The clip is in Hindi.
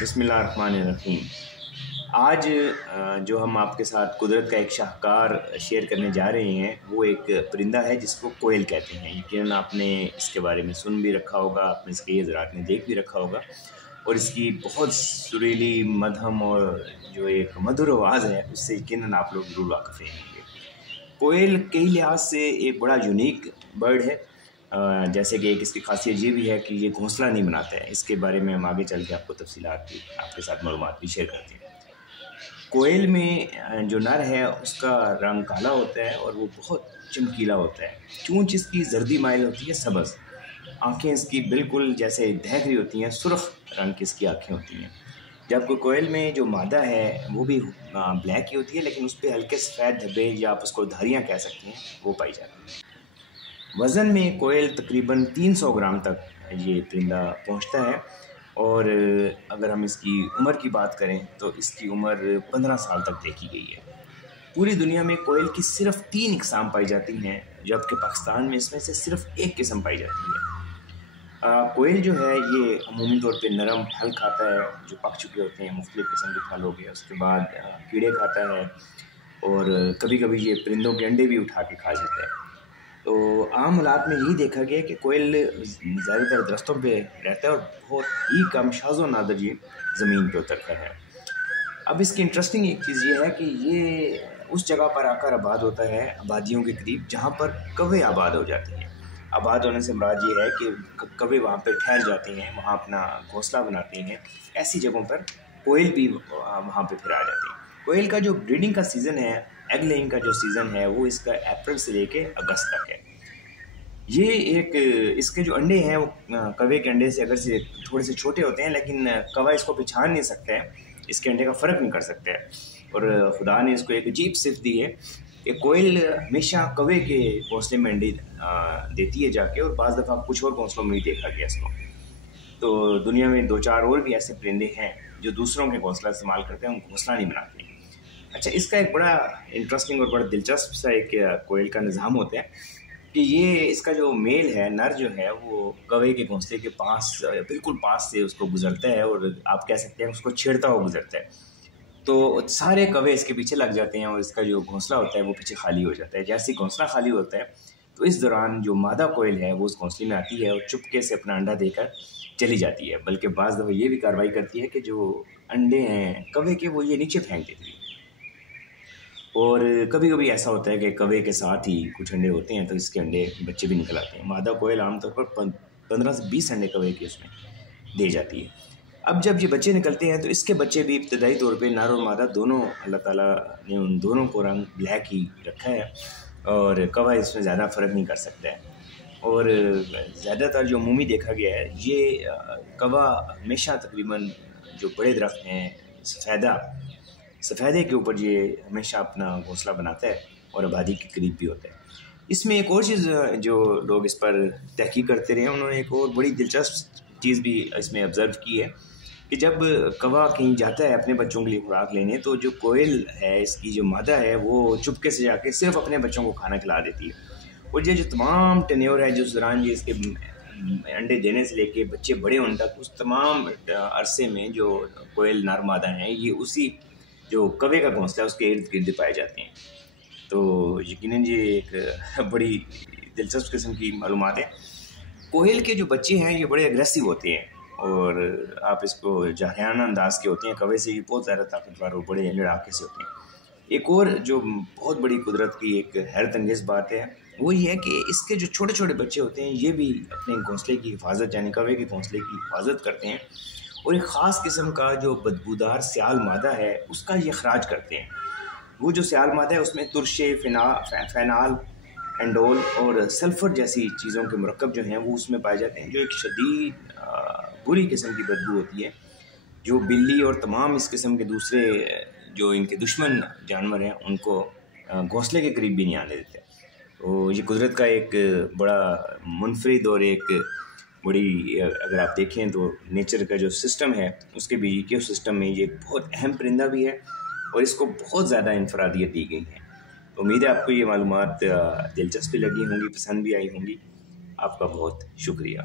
बिस्मिल्लाहिर्रहमानिर्रहीम। आज जो हम आपके साथ कुदरत का एक शाहकार शेयर करने जा रहे हैं वो एक परिंदा है जिसको कोयल कहते हैं। यकीनन आपने इसके बारे में सुन भी रखा होगा, आपने इसके ये ज़रात में देख भी रखा होगा और इसकी बहुत सुरीली मधम और जो एक मधुर आवाज़ है उससे यकीनन आप लोग ज़रूर वाक़िफ़ रहेंगे। कोयल कई लिहाज से एक बड़ा यूनिक बर्ड है। जैसे कि एक इसकी खासियत ये भी है कि ये घोंसला नहीं बनाता है। इसके बारे में हम आगे चल के आपको तफसीलात भी आपके साथ मालूमात भी शेयर करते हैं। कोयल में जो नर है उसका रंग काला होता है और वो बहुत चमकीला होता है। चूंच इसकी जर्दी माइल होती है, सब्ज़ आँखें इसकी बिल्कुल जैसे दहक रही होती हैं, सुर्ख रंग की इसकी आँखें होती हैं। जबकि कोयल में जो मादा है वो भी ब्लैक ही होती है, लेकिन उस पर हल्के सफ़ेद धब्बे या आप उसको धारियाँ कह सकते हैं वो पाई जाती हैं। वज़न में कोयल तकरीबन 300 ग्राम तक ये परिंदा पहुंचता है और अगर हम इसकी उम्र की बात करें तो इसकी उम्र 15 साल तक देखी गई है। पूरी दुनिया में कोयल की सिर्फ 3 इकसाम पाई जाती हैं, जबकि पाकिस्तान में इसमें से सिर्फ एक किस्म पाई जाती है। कोयल जो है ये अमूमी तौर पे नरम फल खाता है जो पक चुके होते हैं, मुख्तलिफ़ किस्म के फल हो गए। उसके बाद कीड़े खाता है और कभी कभी ये परिंदों के अंडे भी उठा के खा जाता है। तो आम हालात में यही देखा गया कि कोयल ज़्यादातर दरख्तों पे रहता है और बहुत ही कम शाज़ो नादर ये ज़मीन पे उतरता है। अब इसकी इंटरेस्टिंग एक चीज़ ये है कि ये उस जगह पर आकर आबाद होता है, आबादियों के करीब, जहाँ पर कौवे आबाद हो जाते हैं। आबाद होने से मुराद ये है कि कौवे वहाँ पे ठहर जाते हैं, वहाँ अपना घोंसला बनाते हैं। ऐसी जगहों पर कोयल भी वहाँ पे फिर आ जाते हैं। कोयल का जो ब्रीडिंग का सीज़न है, एग लेइंग का जो सीज़न है, वो इसका अप्रैल से लेके अगस्त तक है। ये एक इसके जो अंडे हैं वो कौवे के अंडे से अगर से थोड़े से छोटे होते हैं, लेकिन कौवा इसको पहचान नहीं सकता है, इसके अंडे का फ़र्क नहीं कर सकता है। और खुदा ने इसको एक अजीब सिफ़त दी है कि कोयल हमेशा कौवे के घोंसले में अंडे देती है जाके, और बाज़ दफ़ा कुछ और घोंसलों में भी देखा गया इसको। तो दुनिया में 2-4 और भी ऐसे परिंदे हैं जो दूसरों के घोंसला इस्तेमाल करते हैं, हम घोंसला नहीं बनाते। अच्छा, इसका एक बड़ा इंटरेस्टिंग और बड़ा दिलचस्प सा एक कोयल का निज़ाम होता है कि ये इसका जो मेल है, नर जो है, वो कौवे के घोंसले के पास बिल्कुल पास से उसको गुजरता है और आप कह सकते हैं उसको छेड़ता हुआ गुजरता है। तो सारे कौवे इसके पीछे लग जाते हैं और इसका जो घोंसला होता है वो पीछे खाली हो जाता है। जैसे ही घोंसला खाली होता है तो इस दौरान जो मादा कोयल है वो उस घोंसले में आती है और चुपके से अपना अंडा देकर चली जाती है। बल्कि बाज़ दफ़ा ये भी कार्रवाई करती है कि जो अंडे हैं कौवे के वो ये नीचे फेंक देती है। और कभी कभी ऐसा होता है कि कौवे के साथ ही कुछ अंडे होते हैं तो इसके अंडे बच्चे भी निकल आते हैं। मादा कोयल आमतौर पर 15 से 20 अंडे कौवे के उसमें दे जाती है। अब जब ये बच्चे निकलते हैं तो इसके बच्चे भी इब्तदाई तौर पे नर और मादा दोनों, अल्लाह ताला ने उन दोनों को रंग ब्लैक ही रखा है और कौवा इसमें ज़्यादा फ़र्क नहीं कर सकता है। और ज़्यादातर जो अमूमी देखा गया है, ये कौवा हमेशा तकरीबन जो बड़े दरख्त हैं सफ़ेदे के ऊपर ये हमेशा अपना घोंसला बनाता है और आबादी के करीब भी होता है। इसमें एक और चीज़ जो लोग इस पर तहकीक करते रहे, उन्होंने एक और बड़ी दिलचस्प चीज़ भी इसमें ऑब्ज़र्व की है कि जब कौवा कहीं जाता है अपने बच्चों के लिए खुराक लेने, तो जो कोयल है, इसकी जो मादा है, वो चुपके से जाके सिर्फ अपने बच्चों को खाना खिला देती है। और ये जो तमाम टेन्योर है, जिस दौरान ये इसके अंडे देने से लेके बच्चे बड़े होने तक, उस तमाम अरसे में जो कोयल नर मादा हैं ये उसी जो कौवे का घोंसला है उसके इर्द गिर्द पाए जाते हैं। तो यकीनन ये एक बड़ी दिलचस्प किस्म की मालूमात है। कोयल के जो बच्चे हैं ये बड़े अग्रेसिव होते हैं और आप इसको जाहिराना अंदाज के होते हैं। कौवे से ये बहुत ज़्यादा ताकतवर और बड़े लड़ाके से होते हैं। एक और जो बहुत बड़ी कुदरत की एक हैरत अंगेज़ बात है वो ये है कि इसके जो छोटे छोटे बच्चे होते हैं ये भी अपने घोंसले की हिफाजत, यानी कौवे के घोंसले की हिफाजत करते हैं और एक ख़ास किस्म का जो बदबूदार सियाल मादा है उसका ये अखराज करते हैं। वो जो सियाल मादा है उसमें तुरशे, फ़ेनाल, एंडोल और सल्फ़र जैसी चीज़ों के मुरक्कब जो हैं वो उसमें पाए जाते हैं, जो एक शदीद बुरी किस्म की बदबू होती है, जो बिल्ली और तमाम इस किस्म के दूसरे जो इनके दुश्मन जानवर हैं उनको घोंसले के करीब भी नहीं आने देते। तो ये कुदरत का एक बड़ा मुनफरिद और एक बड़ी, अगर आप देखें तो नेचर का जो सिस्टम है उसके भी इको सिस्टम में ये बहुत अहम परिंदा भी है और इसको बहुत ज़्यादा इनफरादियत दी गई है। तो उम्मीद है आपको ये मालूमात दिलचस्पी लगी होंगी, पसंद भी आई होंगी। आपका बहुत शुक्रिया।